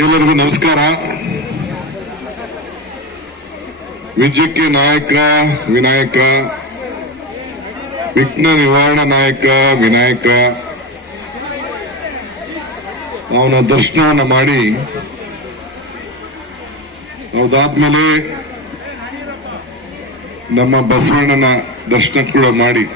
ಎಲ್ಲರಿಗೂ ನಮಸ್ಕಾರ. ವಿಜಯಕ್ಕೆ ನಾಯಕ ವಿನಾಯಕ, ವಿಘ್ನ ನಿವಾರಣ ನಾಯಕ ವಿನಾಯಕ, ಅವನ ದರ್ಶನವನ್ನ ಮಾಡಿ ಅದಾದ್ಮೇಲೆ ನಮ್ಮ ಬಸವಣ್ಣನ ದರ್ಶನ ಕೂಡ ಮಾಡಿ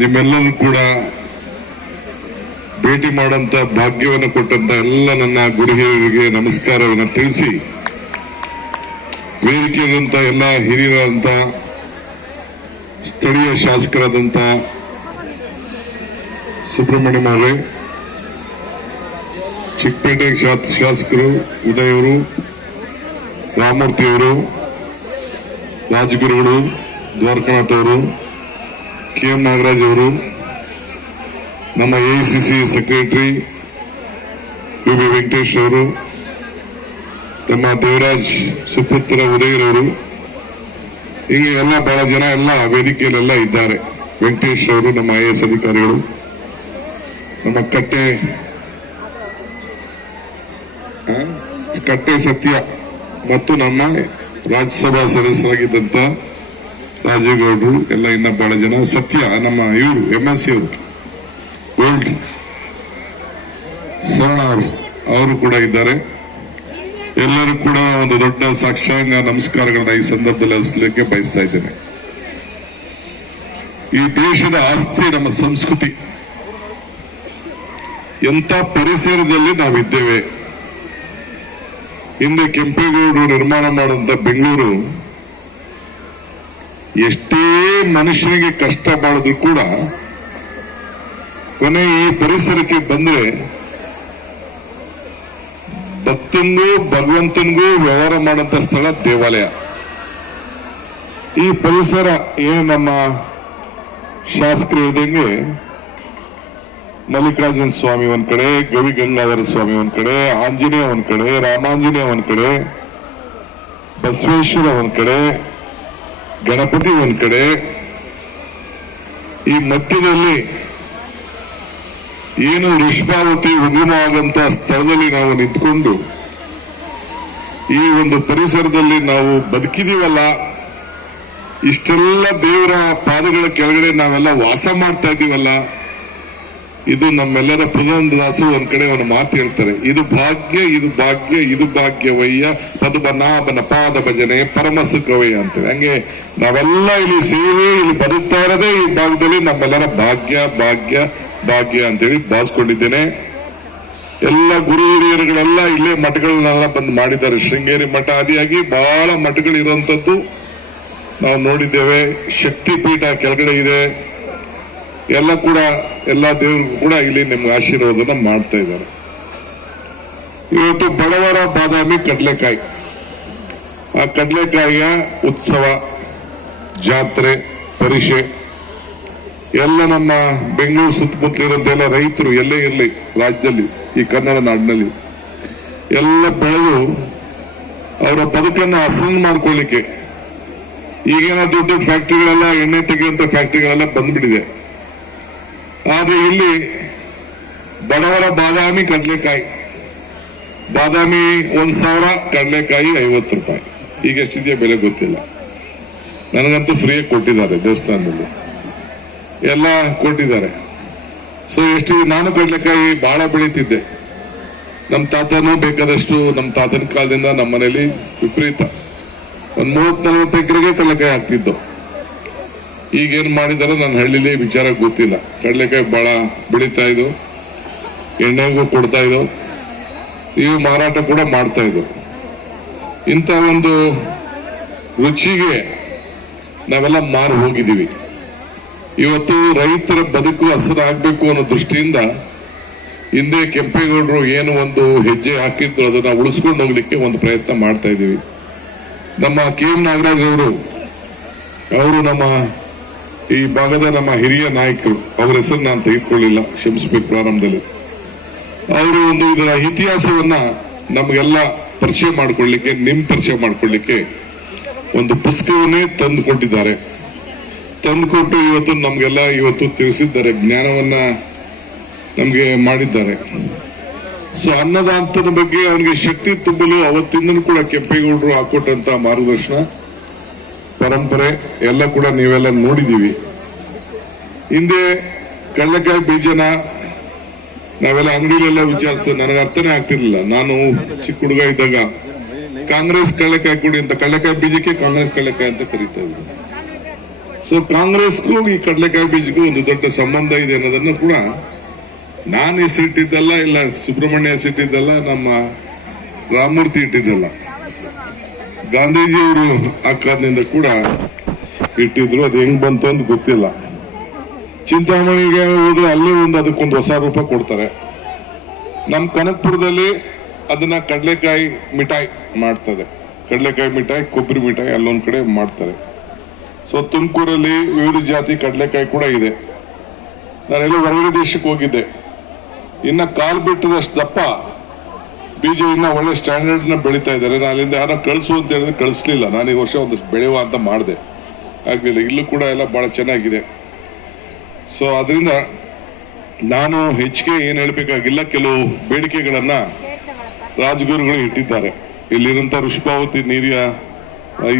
ನಿಮ್ಮೆಲ್ಲರೂ ಕೂಡ ಭೇಟಿ ಮಾಡಂತ ಭಾಗ್ಯವನ್ನು ಕೊಟ್ಟಂತ ಎಲ್ಲ ನನ್ನ ಗುರು ಹಿರಿಯರಿಗೆ ನಮಸ್ಕಾರವನ್ನು ತಿಳಿಸಿ, ವೇದಿಕೆಯಾದಂತ ಎಲ್ಲ ಹಿರಿಯರಾದಂತ ಸ್ಥಳೀಯ ಶಾಸಕರಾದಂತ ಸುಬ್ರಹ್ಮಣ್ಯಂ ಅವರೇ, ಚಿಕ್ಕಪೇಟೆ ಶಾಸಕರು ಉದಯ್ ಅವರು, ರಾಮಮೂರ್ತಿ ಅವರು, ರಾಜಗುರುಗಳು ದ್ವಾರಕಾನಾಥ್ ಅವರು, KM ನಾಗರಾಜ್ ಅವರು, ನಮ್ಮ AICC ಸೆಕ್ರೆಟರಿ UB ವೆಂಕಟೇಶ್ ಅವರು, ನಮ್ಮ ದೇವರಾಜ್ ಸುಪುತ್ರ ಉದಯರವರು, ಹೀಗೆ ಎಲ್ಲ ಬಹಳ ಜನ ಎಲ್ಲ ವೇದಿಕೆಯಲ್ಲೆಲ್ಲ ಇದ್ದಾರೆ. ವೆಂಕಟೇಶ್ ಅವರು ನಮ್ಮ IAS ಅಧಿಕಾರಿಗಳು, ನಮ್ಮ ಕಟ್ಟೆ ಸತ್ಯ ಮತ್ತು ನಮ್ಮ ರಾಜ್ಯಸಭಾ ಸದಸ್ಯರಾಗಿದ್ದಂತ ರಾಜೇಗೌಡರು ಎಲ್ಲ ಇನ್ನ ಬಹಳ ಜನ, ಸತ್ಯ ನಮ್ಮ ಇವರು MSc ಅವರು ಗೋಲ್ಡ್ ಸ್ವರ್ಣ ಅವರು ಕೂಡ ಇದ್ದಾರೆ. ಎಲ್ಲರೂ ಕೂಡ ಒಂದು ದೊಡ್ಡ ಸಾಕ್ಷಾಂಗ ನಮಸ್ಕಾರಗಳನ್ನ ಈ ಸಂದರ್ಭದಲ್ಲಿ ಹರಿಸಲಿಕ್ಕೆ ಬಯಸ್ತಾ ಇದ್ದೇನೆ. ಈ ದೇಶದ ಆಸ್ತಿ ನಮ್ಮ ಸಂಸ್ಕೃತಿ. ಎಂಥ ಪರಿಸರದಲ್ಲಿ ನಾವಿದ್ದೇವೆ. ಹಿಂದೆ ಕೆಂಪೇಗೌಡರು ನಿರ್ಮಾಣ ಮಾಡುವಂತ ಬೆಂಗಳೂರು ಎಷ್ಟೇ ಮನುಷ್ಯನಿಗೆ ಕಷ್ಟ ಮಾಡಿದ್ರು ಕೂಡ ಕೊನೆ ಈ ಪರಿಸರಕ್ಕೆ ಬಂದ್ರೆ ಭಕ್ತನಿಗೂ ಭಗವಂತನಿಗೂ ವ್ಯವಹಾರ ಮಾಡಂತ ಸ್ಥಳ ದೇವಾಲಯ. ಈ ಪರಿಸರ ಏನು ನಮ್ಮ ಶಾಸಕರು ಹೇಳಿದಂಗೆ ಮಲ್ಲಿಕಾರ್ಜುನ ಸ್ವಾಮಿ ಒಂದ್ ಕಡೆ, ಗವಿ ಗಂಗಾಧರ ಸ್ವಾಮಿ ಒಂದ್ ಕಡೆ, ಆಂಜನೇಯ ಒಂದ್ ಕಡೆ, ರಾಮಾಂಜನೇಯ ಒಂದ್ ಕಡೆ, ಬಸವೇಶ್ವರ ಒಂದ್ ಕಡೆ, ಗಣಪತಿ ಒಂದ್ ಕಡೆ, ಈ ಮಧ್ಯದಲ್ಲಿ ಏನು ವೃಷಭಾವತಿ ಉಗಮವಾಗಂತ ಸ್ಥಳದಲ್ಲಿ ನಾವು ನಿಂತ್ಕೊಂಡು ಈ ಒಂದು ಪರಿಸರದಲ್ಲಿ ನಾವು ಬದುಕಿದೀವಲ್ಲ, ಇಷ್ಟೆಲ್ಲ ದೇವರ ಪಾದಗಳ ಕೆಳಗಡೆ ನಾವೆಲ್ಲ ವಾಸ ಮಾಡ್ತಾ ಇದ್ದೀವಲ್ಲ, ಇದು ನಮ್ಮೆಲ್ಲರ ಪುರಂದರದಾಸರು ಒಂದ್ ಕಡೆ ಒಂದು ಮಾತು ಹೇಳ್ತಾರೆ, ಇದು ಭಾಗ್ಯ, ಇದು ಭಾಗ್ಯ, ಇದು ಭಾಗ್ಯವಯ್ಯ, ಪದ್ಮನಾಭನ ಪಾದ ಭಜನೆ ಪರಮ ಸುಖವಯ್ಯ ಅಂತೇಳಿ. ಹಂಗೆ ನಾವೆಲ್ಲ ಇಲ್ಲಿ ಸೇವೆ, ಇಲ್ಲಿ ಬದುಕ್ತಾ ಇರೋದೇ ಈ ಭಾಗದಲ್ಲಿ ನಮ್ಮೆಲ್ಲರ ಭಾಗ್ಯ ಭಾಗ್ಯ ಭಾಗ್ಯ ಅಂತೇಳಿ ಭಾವಿಸ್ಕೊಂಡಿದ್ದೇನೆ. ಎಲ್ಲ ಗುರು ಹಿರಿಯರುಗಳೆಲ್ಲ ಇಲ್ಲೇ ಮಠಗಳನ್ನೆಲ್ಲ ಬಂದು ಮಾಡಿದ್ದಾರೆ. ಶೃಂಗೇರಿ ಮಠ ಆದಿಯಾಗಿ ಬಹಳ ಮಠಗಳಿರುವಂತದ್ದು ನಾವು ನೋಡಿದ್ದೇವೆ. ಶಕ್ತಿಪೀಠ ಕೆಳಗಡೆ ಇದೆ. ಎಲ್ಲ ಕೂಡ ಎಲ್ಲ ದೇವರಿಗೂ ಕೂಡ ಇಲ್ಲಿ ನಿಮ್ಗೆ ಆಶೀರ್ವಾದನ ಮಾಡ್ತಾ ಇದ್ದಾರೆ. ಇವತ್ತು ಬಡವರ ಬಾದಾಮಿ ಕಡಲೆಕಾಯಿ, ಆ ಕಡಲೆಕಾಯಿಯ ಉತ್ಸವ, ಜಾತ್ರೆ, ಪರಿಷೆ ಎಲ್ಲ ನಮ್ಮ ಬೆಂಗಳೂರು ಸುತ್ತಮುತ್ತಲಿರುವಂತೆಲ್ಲ ರೈತರು ಎಲ್ಲೇ ಇರಲಿ ರಾಜ್ಯದಲ್ಲಿ, ಈ ಕನ್ನಡ ನಾಡಿನಲ್ಲಿ ಎಲ್ಲ ಬೆಳೆದು ಅವರ ಬದುಕನ್ನು ಹಸನು ಮಾಡ್ಕೊಳ್ಳಿಕ್ಕೆ ಈಗೇನೋ ದೊಡ್ಡ ದೊಡ್ಡ ಫ್ಯಾಕ್ಟ್ರಿಗಳೆಲ್ಲ, ಎಣ್ಣೆ ತೆಗೆಯುವಂತ ಫ್ಯಾಕ್ಟ್ರಿಗಳೆಲ್ಲ ಬಂದ್ಬಿಟ್ಟಿದೆ. ಆದ್ರೆ ಇಲ್ಲಿ ಬಡವರ ಬಾದಾಮಿ ಕಡಲೆಕಾಯಿ, ಬಾದಾಮಿ 1,000, ಕಡಲೆಕಾಯಿ 50 ರೂಪಾಯಿ. ಈಗ ಎಷ್ಟಿದೆಯಾ ಬೆಲೆ ಗೊತ್ತಿಲ್ಲ. ನನಗಂತೂ ಫ್ರೀಯಾಗಿ ಕೊಟ್ಟಿದ್ದಾರೆ, ದೇವಸ್ಥಾನದಲ್ಲಿ ಎಲ್ಲ ಕೊಟ್ಟಿದ್ದಾರೆ. ಸೊ ಎಷ್ಟಿದೆ. ನಾನು ಕಡಲೆಕಾಯಿ ಬಹಳ ಬೆಳೀತಿದ್ದೆ. ನಮ್ಮ ತಾತನೂ ಬೇಕಾದಷ್ಟು, ನಮ್ಮ ತಾತನ ಕಾಲದಿಂದ ನಮ್ಮ ಮನೇಲಿ ವಿಪರೀತ ಒಂದ್ 30-40 ಎಕರೆಗೆ ಕಡಲೆಕಾಯಿ ಹಾಕ್ತಿದ್ದು. ಈಗೇನ್ ಮಾಡಿದಾರೋ ನನ್ನ ಹಳ್ಳಿಲಿ ವಿಚಾರ ಗೊತ್ತಿಲ್ಲ. ಕಡಲೆಕಾಯಿ ಬಹಳ ಬೆಳೀತಾ ಇದ್ದು, ಎಣ್ಣೆಗೂ ಕೊಡ್ತಾ ಇದ್ದು, ಇವು ಮಾರಾಟ ಕೂಡ ಮಾಡ್ತಾ ಇದ್ದು. ಇಂಥ ಒಂದು ರುಚಿಗೆ ನಾವೆಲ್ಲ ಮಾರು ಹೋಗಿದ್ದೀವಿ. ಇವತ್ತು ರೈತರ ಬದುಕು ಹಸನಾಗಬೇಕು ಅನ್ನೋ ದೃಷ್ಟಿಯಿಂದ ಹಿಂದೆ ಕೆಂಪೇಗೌಡರು ಏನು ಒಂದು ಹೆಜ್ಜೆ ಹಾಕಿದ್ರು ಅದನ್ನ ಉಳಿಸ್ಕೊಂಡು ಹೋಗ್ಲಿಕ್ಕೆ ಒಂದು ಪ್ರಯತ್ನ ಮಾಡ್ತಾ ಇದ್ದೀವಿ. ನಮ್ಮ KM ನಾಗರಾಜ್ ಅವರು ನಮ್ಮ ಈ ಭಾಗದ ನಮ್ಮ ಹಿರಿಯ ನಾಯಕರು, ಅವರ ಹೆಸರು ನಾನು ತೆಗೆದುಕೊಳ್ಳಿಲ್ಲ, ಕ್ಷಮಿಸಬೇಕು ಪ್ರಾರಂಭದಲ್ಲಿ. ಅವರು ಒಂದು ಇದರ ಇತಿಹಾಸವನ್ನ ನಮಗೆಲ್ಲ ಪರಿಚಯ ಮಾಡಿಕೊಳ್ಳಿಕ್ಕೆ, ಪರಿಚಯ ಮಾಡಿಕೊಳ್ಳಿಕ್ಕೆ ಒಂದು ಪುಸ್ತಕವನ್ನೇ ತಂದುಕೊಟ್ಟಿದ್ದಾರೆ. ತಂದುಕೊಟ್ಟು ಇವತ್ತು ನಮ್ಗೆಲ್ಲ ಇವತ್ತು ತಿಳಿಸಿದ್ದಾರೆ, ಜ್ಞಾನವನ್ನ ನಮ್ಗೆ ಮಾಡಿದ್ದಾರೆ. ಸೊ ಅನ್ನದಾಂತದ ಬಗ್ಗೆ ಅವನಿಗೆ ಶಕ್ತಿ ತುಂಬಲು ಅವತ್ತಿಂದನೂ ಕೂಡ ಕೆಂಪೇಗೌಡರು ಹಾಕೊಟ್ಟಂತ ಮಾರ್ಗದರ್ಶನ ಪರಂಪರೆ ಎಲ್ಲ ಕೂಡ ನೀವೆಲ್ಲ ನೋಡಿದೀವಿ. ಹಿಂದೆ ಕಡಲೆಕಾಯಿ ಬೀಜನ ನಾವೆಲ್ಲ ಅಂಗಡಿಲೆಲ್ಲ ವಿಚಾರಿಸ್ತೇವೆ, ನನಗೆ ಅರ್ಥನೇ ಆಗ್ತಿರ್ಲಿಲ್ಲ. ನಾನು ಚಿಕ್ಕ ಹುಡುಗ ಇದ್ದಾಗ ಕಾಂಗ್ರೆಸ್ ಕಡಲೆಕಾಯಿ ಕೊಡಿ ಅಂತ, ಕಡಲೆಕಾಯಿ ಬೀಜಕ್ಕೆ ಕಾಂಗ್ರೆಸ್ ಕಡಲೆಕಾಯಿ ಅಂತ ಕರೀತಾ ಇದ್ರು. ಸೊ ಕಾಂಗ್ರೆಸ್ಗೂ ಈ ಕಡಲೆಕಾಯಿ ಬೀಜಕ್ಕೂ ಒಂದು ದೊಡ್ಡ ಸಂಬಂಧ ಇದೆ ಅನ್ನೋದನ್ನ ಕೂಡ ನಾನು ಹೆಸರಿಟ್ಟಿದ್ದಲ್ಲ, ಇಲ್ಲ ಸುಬ್ರಹ್ಮಣ್ಯ ಹೆಸರಿಟ್ಟಿದ್ದಲ್ಲ, ನಮ್ಮ ರಾಮಮೂರ್ತಿ ಇಟ್ಟಿದ್ದಲ್ಲ, ಗಾಂಧೀಜಿಯವರು ಆ ಕಾಲದಿಂದ ಕೂಡ ಇಟ್ಟಿದ್ರು. ಅದು ಹೆಂಗ್ ಬಂತು ಅಂತ ಗೊತ್ತಿಲ್ಲ. ಚಿಂತಾಮಣಿಗೆ ಹೋದ್ರೆ ಅಲ್ಲೇ ಅದಕ್ಕೊಂದು ಹೊಸ ರೂಪ ಕೊಡ್ತಾರೆ. ನಮ್ಮ ಕನಕಪುರದಲ್ಲಿ ಅದನ್ನ ಕಡಲೆಕಾಯಿ ಮಿಠಾಯಿ ಮಾಡ್ತದೆ. ಕಡಲೆಕಾಯಿ ಮಿಠಾಯಿ, ಕೊಬ್ಬರಿ ಮಿಠಾಯಿ ಅಲ್ಲೊಂದ್ ಕಡೆ ಮಾಡ್ತಾರೆ. ಸೊ ತುಮಕೂರಲ್ಲಿ ವಿವಿಧ ಜಾತಿ ಕಡಲೆಕಾಯಿ ಕೂಡ ಇದೆ. ನಾನೆಲ್ಲ ಹೊರಗಡೆ ದೇಶಕ್ಕೆ ಹೋಗಿದ್ದೆ. ಇನ್ನ ಕಾಲ್ ಬಿಟ್ಟದಷ್ಟು ದಪ್ಪ ಬೀಜ ಇನ್ನ ಒಳ್ಳೆ ಸ್ಟ್ಯಾಂಡರ್ಡ್ ನ ಬೆಳೀತಾ ಇದ್ದಾರೆ. ನಾನು ಅಲ್ಲಿಂದ ಯಾರೋ ಕಳಿಸು ಅಂತ ಹೇಳಿದ್ರೆ ಕಳಿಸ್ಲಿಲ್ಲ. ನಾನು ಈ ವರ್ಷ ಒಂದಷ್ಟು ಬೆಳೆಯುವ ಅಂತ ಮಾಡಿದೆ, ಆಗ್ಲಿಲ್ಲ. ಇಲ್ಲೂ ಕೂಡ ಎಲ್ಲ ಬಹಳ ಚೆನ್ನಾಗಿದೆ. ಸೊ ಅದರಿಂದ ನಾನು ಹೆಚ್ಚಿಗೆ ಏನ್ ಹೇಳ್ಬೇಕಾಗಿಲ್ಲ. ಕೆಲವು ಬೇಡಿಕೆಗಳನ್ನ ರಾಜಗುರುಗಳು ಇಟ್ಟಿದ್ದಾರೆ. ಇಲ್ಲಿರುವಂತ ಋಷಭಾವತಿ ನೀರಿನ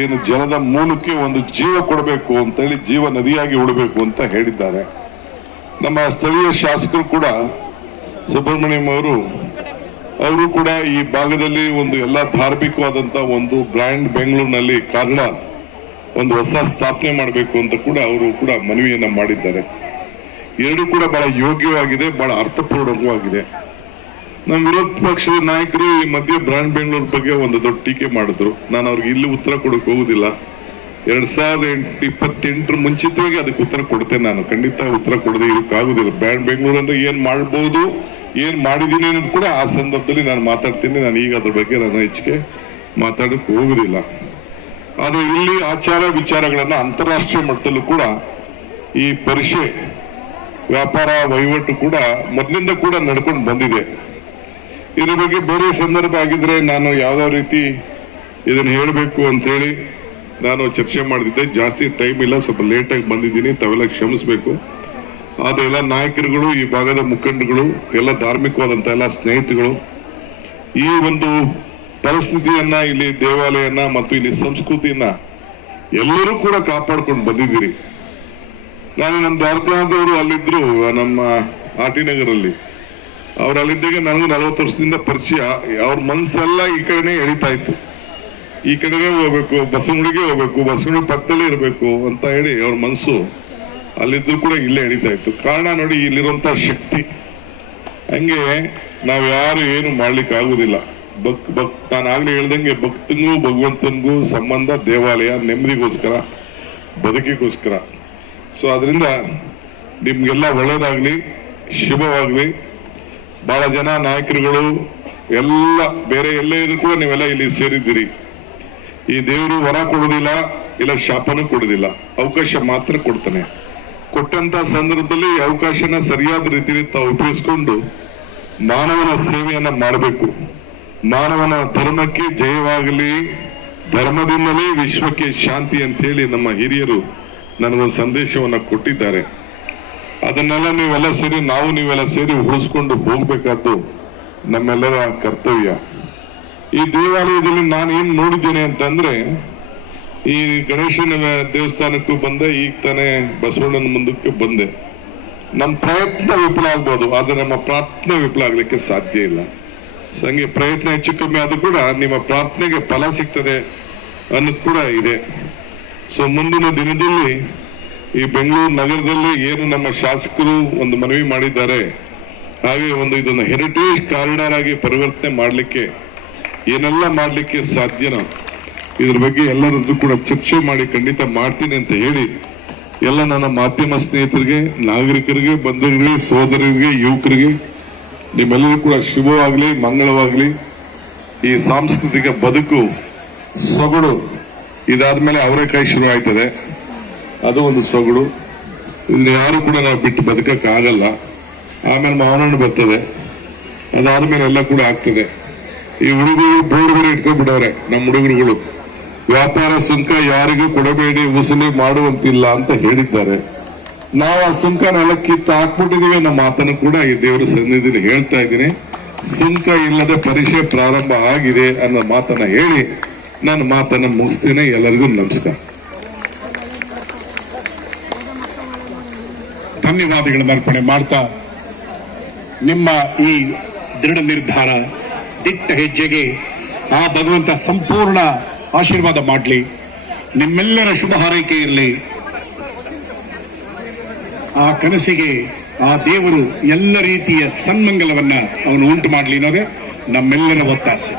ಏನು ಜಲದ ಮೂಲಕ್ಕೆ ಒಂದು ಜೀವ ಕೊಡಬೇಕು ಅಂತ ಹೇಳಿ, ಜೀವ ನದಿಯಾಗಿ ಉಳಬೇಕು ಅಂತ ಹೇಳಿದ್ದಾರೆ. ನಮ್ಮ ಸ್ಥಳೀಯ ಶಾಸಕರು ಕೂಡ ಸುಬ್ರಹ್ಮಣ್ಯಂ ಅವರು ಕೂಡ ಈ ಭಾಗದಲ್ಲಿ ಒಂದು ಎಲ್ಲ ಧಾರ್ಮಿಕವಾದಂತ ಒಂದು ಬ್ರ್ಯಾಂಡ್ ಬೆಂಗಳೂರಿನಲ್ಲಿ ಕಾರಿಡಾರ್ ಒಂದು ಹೊಸ ಸ್ಥಾಪನೆ ಮಾಡಬೇಕು ಅಂತ ಕೂಡ ಅವರು ಕೂಡ ಮನವಿಯನ್ನ ಮಾಡಿದ್ದಾರೆ. ಎರಡು ಕೂಡ ಬಹಳ ಯೋಗ್ಯವಾಗಿದೆ, ಬಹಳ ಅರ್ಥಪೂರ್ಣವಾಗಿದೆ. ನಮ್ಮ ವಿರೋಧ ಪಕ್ಷದ ನಾಯಕರು ಈ ಮಧ್ಯೆ ಬ್ರಾಂಡ್ ಬೆಂಗಳೂರು ಬಗ್ಗೆ ಒಂದು ದೊಡ್ಡ ಟೀಕೆ ಮಾಡಿದ್ರು. ನಾನು ಅವ್ರಿಗೆ ಇಲ್ಲಿ ಉತ್ತರ ಕೊಡಕ್ಕೆ ಹೋಗುದಿಲ್ಲ. 2028 ಮುಂಚಿತವಾಗಿ ಅದಕ್ಕೆ ಉತ್ತರ ಕೊಡ್ತೇನೆ. ನಾನು ಖಂಡಿತ ಉತ್ತರ ಕೊಡದೆ ಇರೋಕ್ಕಾಗುದಿಲ್ಲ. ಬ್ರಾಂಡ್ ಬೆಂಗಳೂರು ಅಂದ್ರೆ ಏನ್ ಮಾಡಬಹುದು, ಏನ್ ಮಾಡಿದೀನಿ ಅನ್ನೋದು ಕೂಡ ಆ ಸಂದರ್ಭದಲ್ಲಿ ನಾನು ಮಾತಾಡ್ತೀನಿ. ನಾನು ಈಗ ಅದ್ರ ಬಗ್ಗೆ ನಾನು ಹೆಚ್ಚಿಗೆ ಮಾತಾಡಕ್ಕೆ ಹೋಗುದಿಲ್ಲ. ಆದ್ರೆ ಇಲ್ಲಿ ಆಚಾರ ವಿಚಾರಗಳನ್ನ ಅಂತಾರಾಷ್ಟ್ರೀಯ ಮಟ್ಟದಲ್ಲೂ ಕೂಡ ಈ ಪರಿಷೆ ವ್ಯಾಪಾರ ವಹಿವಾಟು ಕೂಡ ಮೊದಲಿಂದ ಕೂಡ ನಡ್ಕೊಂಡು ಬಂದಿದೆ. ಇದ್ರ ಬಗ್ಗೆ ಬೇರೆ ಸಂದರ್ಭ ಆಗಿದ್ರೆ ನಾನು ಯಾವ್ದಾವ ರೀತಿ ಇದನ್ನ ಹೇಳಬೇಕು ಅಂತ ಹೇಳಿ ನಾನು ಚರ್ಚೆ ಮಾಡಿದ್ದೆ. ಜಾಸ್ತಿ ಟೈಮ್ ಇಲ್ಲ, ಸ್ವಲ್ಪ ಲೇಟ್ ಆಗಿ ಬಂದಿದ್ದೀನಿ, ತಾವೆಲ್ಲ ಕ್ಷಮಿಸಬೇಕು. ಅದೆಲ್ಲ ನಾಯಕರುಗಳು, ಈ ಭಾಗದ ಮುಖಂಡಗಳು, ಎಲ್ಲ ಧಾರ್ಮಿಕವಾದಂತ ಎಲ್ಲ ಸ್ನೇಹಿತರುಗಳು ಈ ಒಂದು ಪರಿಸ್ಥಿತಿಯನ್ನ, ಇಲ್ಲಿ ದೇವಾಲಯನ ಮತ್ತು ಇಲ್ಲಿ ಸಂಸ್ಕೃತಿಯನ್ನ ಎಲ್ಲರೂ ಕೂಡ ಕಾಪಾಡ್ಕೊಂಡು ಬಂದಿದ್ದೀರಿ. ನಾನು ನಮ್ಮ ದ್ವಾರಕಾದವರು ಅಲ್ಲಿದ್ರು, ನಮ್ಮ ಆರ್ ಟಿ ನಗರಲ್ಲಿ. ಅವ್ರು ಅಲ್ಲಿದ್ದಾಗ ನನಗೂ 40 ವರ್ಷದಿಂದ ಪರಿಚಯ. ಅವ್ರ ಮನಸ್ಸೆಲ್ಲ ಈ ಕಡೆನೆ ಎಳಿತಾ ಇತ್ತು. ಈ ಕಡೆನೇ ಹೋಗ್ಬೇಕು, ಬಸವನಗುಡಿಗೆ ಹೋಗ್ಬೇಕು, ಬಸವನಗುಡಿ ಪಕ್ಕದಲ್ಲೇ ಇರಬೇಕು ಅಂತ ಹೇಳಿ ಅವ್ರ ಮನಸ್ಸು ಅಲ್ಲಿದ್ರು ಕೂಡ ಇಲ್ಲೇ ಎಳಿತಾ ಇತ್ತು. ಕಾರಣ ನೋಡಿ, ಇಲ್ಲಿರುವಂತ ಶಕ್ತಿ. ಹಂಗೆ ನಾವ್ ಯಾರು ಏನು ಮಾಡ್ಲಿಕ್ಕೆ ಆಗುದಿಲ್ಲ. ನಾನು ಆಗ್ಲೇ ಹೇಳ್ದಂಗೆ ಭಕ್ತನಿಗೂ ಭಗವಂತನಿಗೂ ಸಂಬಂಧ ದೇವಾಲಯ, ನೆಮ್ಮದಿಗೋಸ್ಕರ, ಬದುಕಿಗೋಸ್ಕರ. ಸೊ ಅದರಿಂದ ನಿಮ್ಗೆಲ್ಲ ಒಳ್ಳೇದಾಗ್ಲಿ, ಶುಭವಾಗ್ಲಿ. ಬಹಳ ಜನ ನಾಯಕರುಗಳು ಎಲ್ಲ ಬೇರೆ ಎಲ್ಲೇ ಇದ್ರು ಕೂಡ ನೀವೆಲ್ಲ ಇಲ್ಲಿ ಸೇರಿದ್ದೀರಿ. ಈ ದೇವರು ವರ ಕೊಡುದಿಲ್ಲ, ಇಲ್ಲ ಶಾಪನೂ ಕೊಡುದಿಲ್ಲ, ಅವಕಾಶ ಮಾತ್ರ ಕೊಡ್ತಾನೆ. ಕೊಟ್ಟಂತ ಸಂದರ್ಭದಲ್ಲಿ ಅವಕಾಶನ ಸರಿಯಾದ ರೀತಿಯಲ್ಲಿ ತಾವು ಉಪಯೋಗಿಸಿಕೊಂಡು ಮಾನವನ ಸೇವೆಯನ್ನ ಮಾಡಬೇಕು. ಮಾನವನ ಧರ್ಮಕ್ಕೆ ಜಯವಾಗಲಿ, ಧರ್ಮದಿಂದಲೇ ವಿಶ್ವಕ್ಕೆ ಶಾಂತಿ ಅಂತ ಹೇಳಿ ನಮ್ಮ ಹಿರಿಯರು ನನಗೊಂದು ಸಂದೇಶವನ್ನ ಕೊಟ್ಟಿದ್ದಾರೆ. ಅದನ್ನೆಲ್ಲ ನೀವೆಲ್ಲ ಸೇರಿ, ನೀವೆಲ್ಲ ಸೇರಿ ಉಳಿಸ್ಕೊಂಡು ಹೋಗ್ಬೇಕಾದ್ದು ನಮ್ಮೆಲ್ಲರ ಕರ್ತವ್ಯ. ಈ ದೇವಾಲಯದಲ್ಲಿ ನಾನು ಏನ್ ನೋಡಿದ್ದೇನೆ ಅಂತಂದ್ರೆ, ಈ ಗಣೇಶನ ದೇವಸ್ಥಾನಕ್ಕೂ ಬಂದೆ, ಈಗ ತಾನೇ ಬಸವಣ್ಣನ ಮುಂದಕ್ಕೆ ಬಂದೆ. ನಮ್ಮ ಪ್ರಯತ್ನ ವಿಫಲ ಆಗ್ಬೋದು, ಆದ್ರೆ ನಮ್ಮ ಪ್ರಾರ್ಥನೆ ವಿಫಲ ಆಗ್ಲಿಕ್ಕೆ ಸಾಧ್ಯ ಇಲ್ಲ. ಸೊ ಹಂಗೆ ಪ್ರಯತ್ನ ಹೆಚ್ಚು ಕಮ್ಮಿ ಆದ್ರೂ ಕೂಡ ನಿಮ್ಮ ಪ್ರಾರ್ಥನೆಗೆ ಫಲ ಸಿಗ್ತದೆ ಅನ್ನೋದು ಕೂಡ ಇದೆ. ಸೊ ಮುಂದಿನ ದಿನದಲ್ಲಿ ಈ ಬೆಂಗಳೂರು ನಗರದಲ್ಲಿ ಏನು ನಮ್ಮ ಶಾಸಕರು ಒಂದು ಮನವಿ ಮಾಡಿದ್ದಾರೆ, ಹಾಗೆ ಇದನ್ನು ಹೆರಿಟೇಜ್ ಕಾರಿಡಾರ್ ಆಗಿ ಪರಿವರ್ತನೆ ಮಾಡಲಿಕ್ಕೆ ಏನೆಲ್ಲ ಮಾಡಲಿಕ್ಕೆ ಸಾಧ್ಯನೋ ಇದ್ರ ಬಗ್ಗೆ ಎಲ್ಲರದ್ದು ಕೂಡ ಚರ್ಚೆ ಮಾಡಿ ಖಂಡಿತ ಮಾಡ್ತೀನಿ ಅಂತ ಹೇಳಿ ಎಲ್ಲ ನನ್ನ ಮಾಧ್ಯಮ ಸ್ನೇಹಿತರಿಗೆ, ನಾಗರಿಕರಿಗೆ, ಬಂಧುಗಳಿಗೆ, ಸೋದರರಿಗೆ, ಯುವಕರಿಗೆ ನಿಮ್ಮೆಲ್ಲರೂ ಕೂಡ ಶುಭವಾಗ್ಲಿ, ಮಂಗಳವಾಗ್ಲಿ. ಈ ಸಾಂಸ್ಕೃತಿಕ ಬದುಕು ಸೊಗಡು ಇದಾದ್ಮೇಲೆ ಅವರೇಕಾಯಿ ಶುರು ಆಯ್ತದೆ, ಅದು ಒಂದು ಸೊಗಡು. ಇಲ್ಲಿ ಯಾರು ಕೂಡ ನಾವು ಬಿಟ್ಟು ಬದುಕಕ್ಕೆ ಆಗಲ್ಲ. ಆಮೇಲೆ ಮಾವನಣ್ಣು ಬರ್ತದೆ, ಅದಾದ್ಮೇಲೆ ಎಲ್ಲ ಕೂಡ ಆಗ್ತದೆ. ಈ ಹುಡುಗರು ಬೋರ್ಡ್ ಬೇರೆ ಇಟ್ಕೊಂಡ್ಬಿಡವ್ರೆ ನಮ್ಮ ಹುಡುಗರುಗಳು. ವ್ಯಾಪಾರ ಸುಂಕ ಯಾರಿಗೂ ಕೊಡಬೇಡಿ, ವಸೂಲಿ ಮಾಡುವಂತಿಲ್ಲ ಅಂತ ಹೇಳಿದ್ದಾರೆ. ನಾವು ಆ ಸುಂಕನೆಲ್ಲ ಕಿತ್ತು ಹಾಕ್ಬಿಟ್ಟಿದೀವಿ. ನಮ್ಮ ಮಾತನ್ನು ಕೂಡ ಈ ದೇವರ ಸನ್ನಿಧಿಯಲ್ಲಿ ಹೇಳ್ತಾ ಇದ್ದೀನಿ. ಸುಂಕ ಇಲ್ಲದೆ ಪರೀಕ್ಷೆ ಪ್ರಾರಂಭ ಆಗಿದೆ ಅನ್ನೋ ಮಾತನ್ನ ಹೇಳಿ ನಾನು ಮಾತನ್ನ ಮುಗಿಸ್ತೀನಿ. ಎಲ್ಲರಿಗೂ ನಮಸ್ಕಾರ. ಧನ್ಯವಾದಗಳನ್ನು ಅರ್ಪಣೆ ಮಾಡ್ತಾ ನಿಮ್ಮ ಈ ದೃಢ ನಿರ್ಧಾರ, ದಿಟ್ಟ ಹೆಜ್ಜೆಗೆ ಆ ಭಗವಂತ ಸಂಪೂರ್ಣ ಆಶೀರ್ವಾದ ಮಾಡಲಿ. ನಿಮ್ಮೆಲ್ಲರ ಶುಭ ಹಾರೈಕೆ ಇರಲಿ. ಆ ಕನಸಿಗೆ ಆ ದೇವರು ಎಲ್ಲ ರೀತಿಯ ಸನ್ಮಂಗಲವನ್ನ ಅವನು ಉಂಟು ಮಾಡಲಿ ಅನ್ನೋದೇ ನಮ್ಮೆಲ್ಲರ ಒತ್ತಾಸೆ.